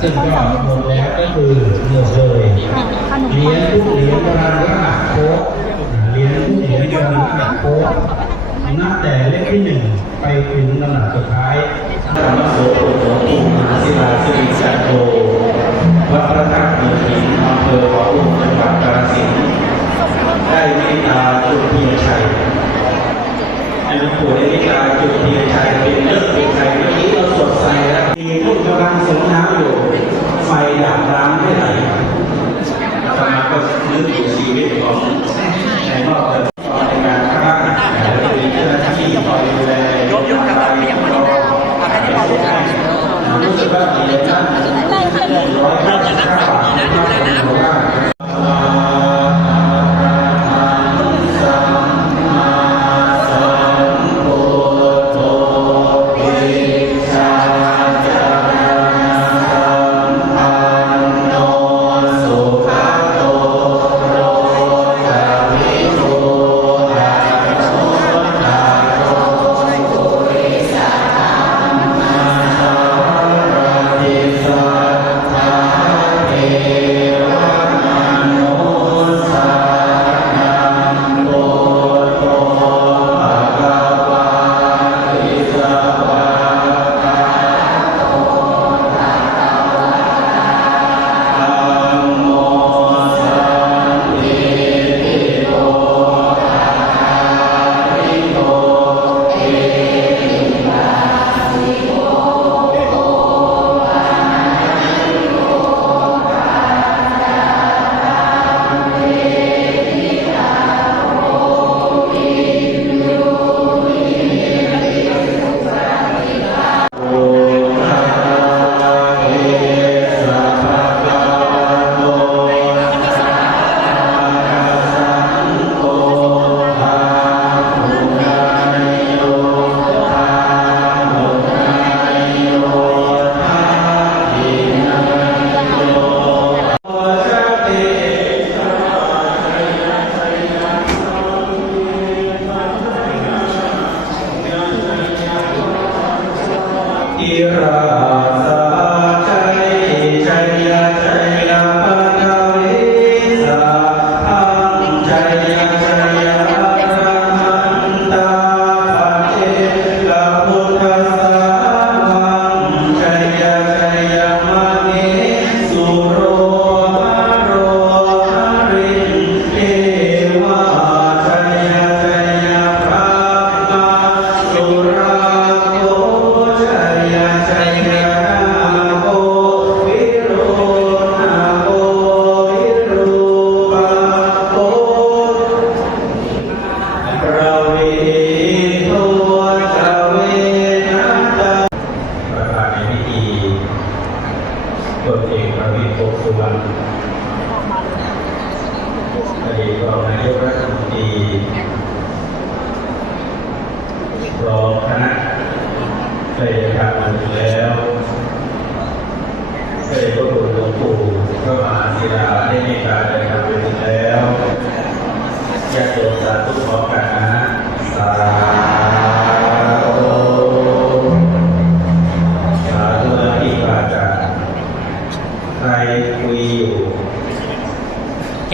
ซึ่งก็รวมแล้วก็คือเนึ่เลยเลี้ยงผู้เลี้ยงราลาโค้เลี้ยงผู้เลี้ยงราลาโค้นับแต่เลขที่หนึ่งไปถึงระดับสุดท้ายธรรมโสโตโตมหาศิลาสิริสัตโตวัดพระธาตุหินอำเภอวังหลวงจังหวัดกาฬสินได้เมตตาจุดเพียรชัยในหลวงปู่ได้วิตาจุดเพียรชัยเป็นเลิศเป็นชัยเมื่อกี้เราสดใสแล้วมีผู้กำลังสงน้ำ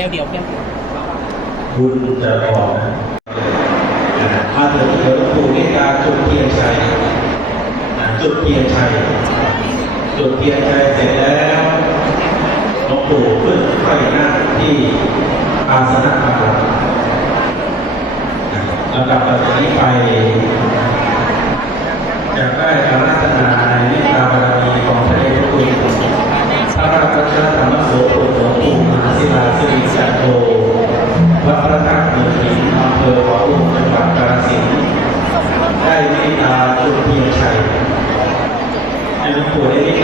้วเดียวแค่คุณจะออกนะมาถึงหลวงปู่นิกาจุดเพียรชัยจุดเพียรชัยจุดเพียรชัยเสร็จแล้วหลวงปู่ขึ้นไปหน้าที่อาสนะอาลังระดับจากนี้ไปจะได้อะไร รุ่นพี่ชัยอันนั้นปู่ได้เรียก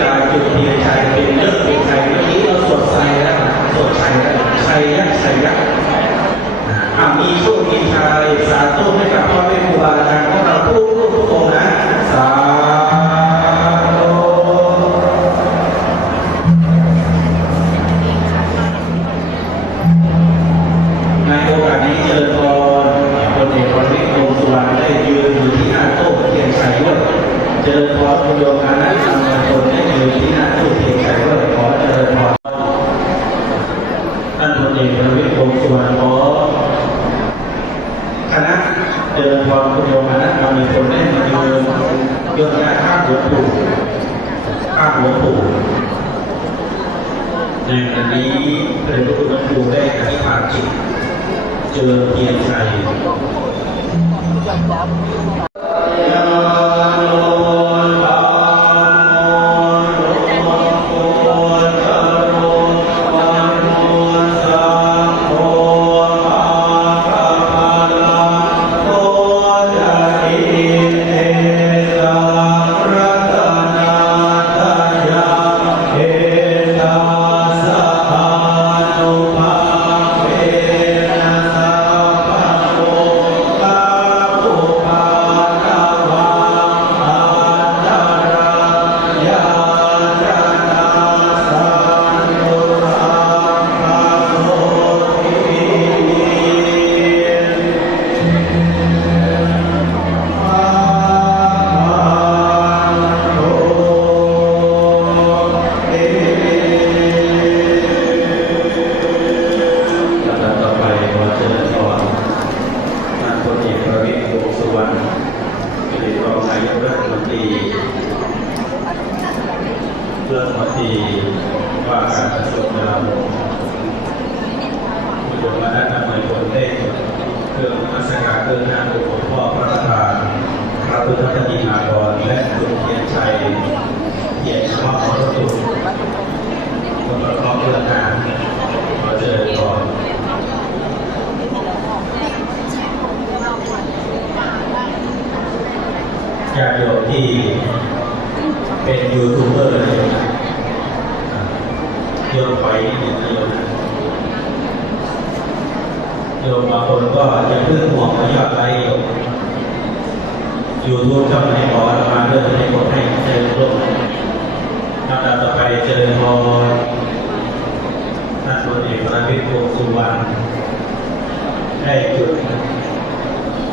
อธิจิตเจอเพียงใจ รัฐมนตรีว่าการกระทรวงกลาโหมผู้ยงมาด้านำในผลได้เครื่องนมัสการเครื่องหน้าหลวงพ่อพระประธานพระพุทธปฏิมากรและคุณเทียนชัยเกียรติชอบขอรตุคนประกอบเรื่องงานขอเชิญก่อนญาติโยมที่เป็นยูทูบเบอร์ เนะโยมไปนิดหนึ่งนะโยมโยมบางคนก็จะเพิ่งห่วงว่ายอดไลค์โยมยูทูบช่องไหนบอมาเริ่มให้กดให้เจริญร่วมลำดับต่อไปเจริญพรท่านพลเอกประวิตรวงสุวรรณได้จุด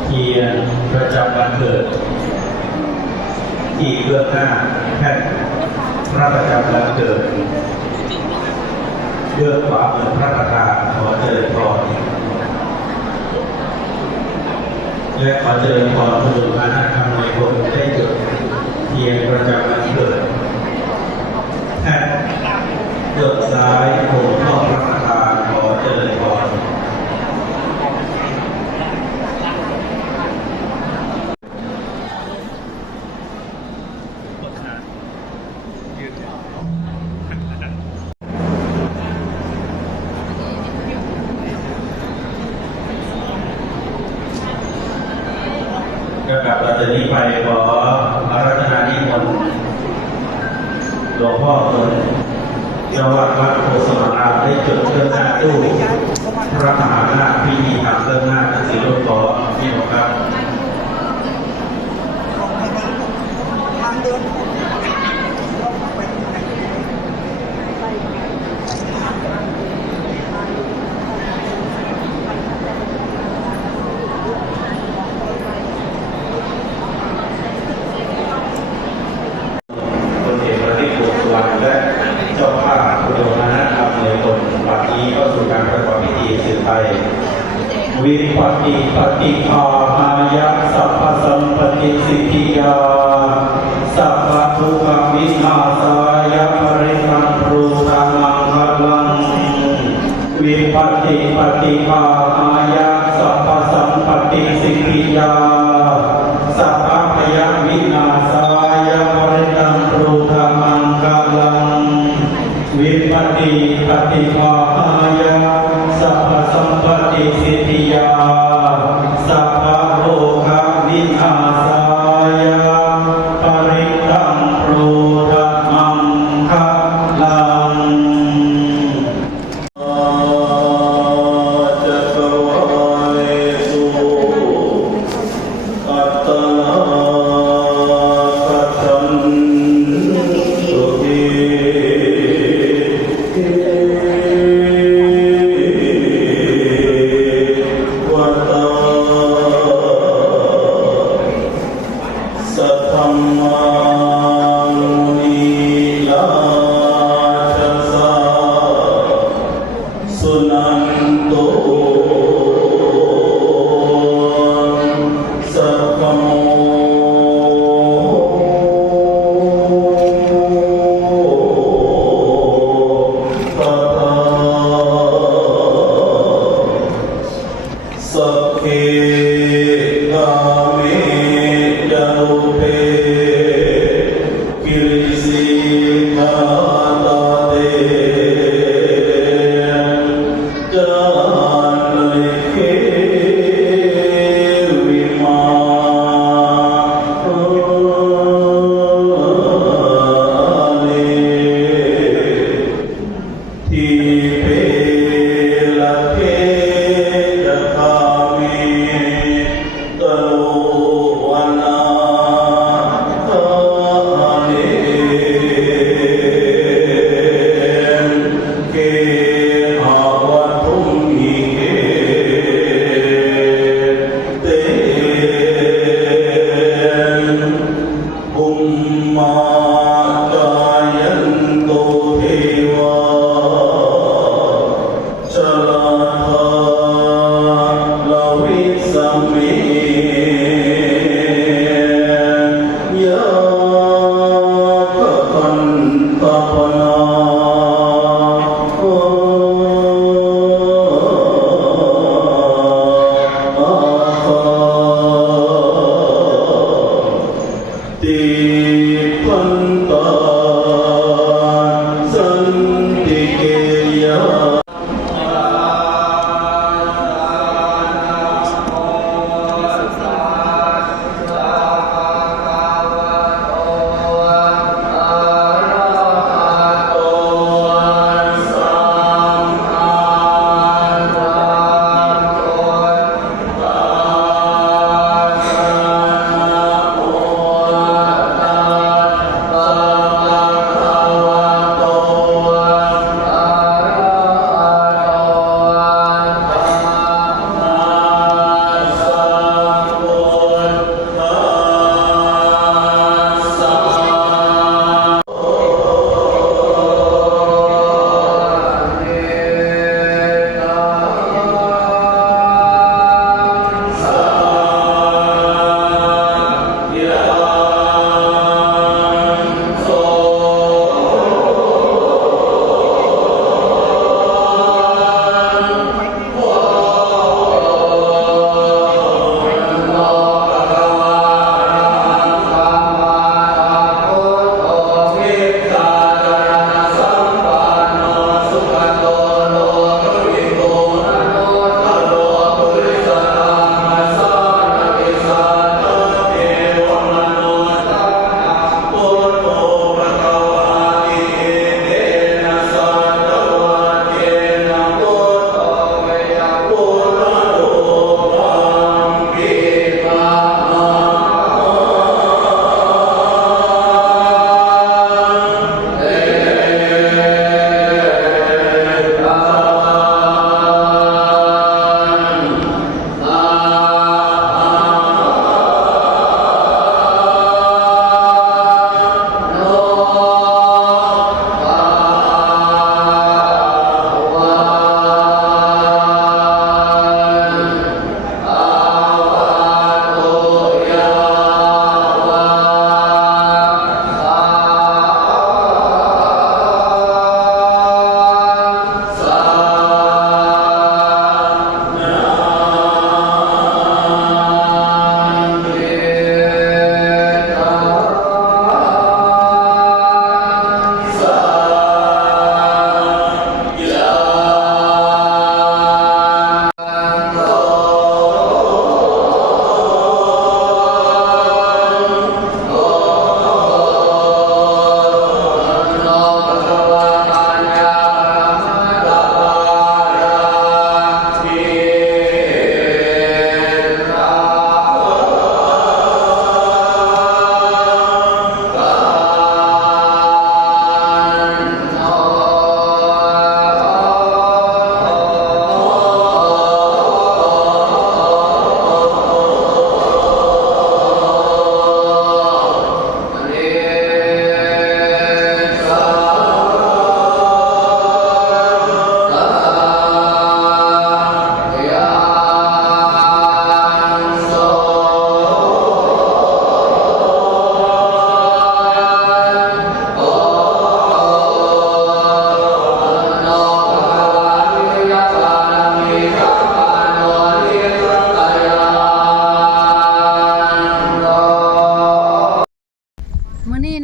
เทียนประจำวันเกิด ที่เบื้องหน้าแพท่นพระประจำวันเกิด เบื้องขวามือพระประธานขอเจริญพรและขอเจริญพรพระบุตรมานาคำในคนได้จุดเทียนประจำวันเกิดแท่นเกิดซ้ายผมนอกพระประธานขอเจริญพร ก็กลับเราจะนี้ไปขออารัธนานิมนต์หลวงพ่อตนเจ้าวัดวัดโพสมารามได้จุดเครื่องหน้าตู้พระมหานาพิธีทำเครื่องหน้าทั้งสี่รูปขอนี่ครับ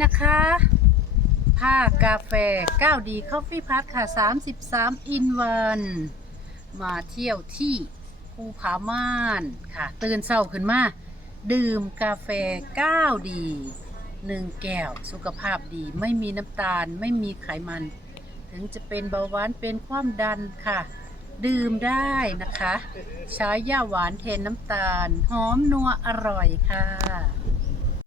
นะคะ ผ้ากาแฟ9ดีคอฟฟี่พัทค่ะ 33อินวันมาเที่ยวที่ภูผาม่านค่ะ ตื่นเช้าขึ้นมา ดื่มกาแฟ9ดีหนึ่งแก้ว สุขภาพดี ไม่มีน้ำตาล ไม่มีไขมัน ถึงจะเป็นเบาหวาน เป็นความดันค่ะ ดื่มได้นะคะ ใช้ย่าหวานแทนน้ำตาล หอมนัวอร่อยค่ะ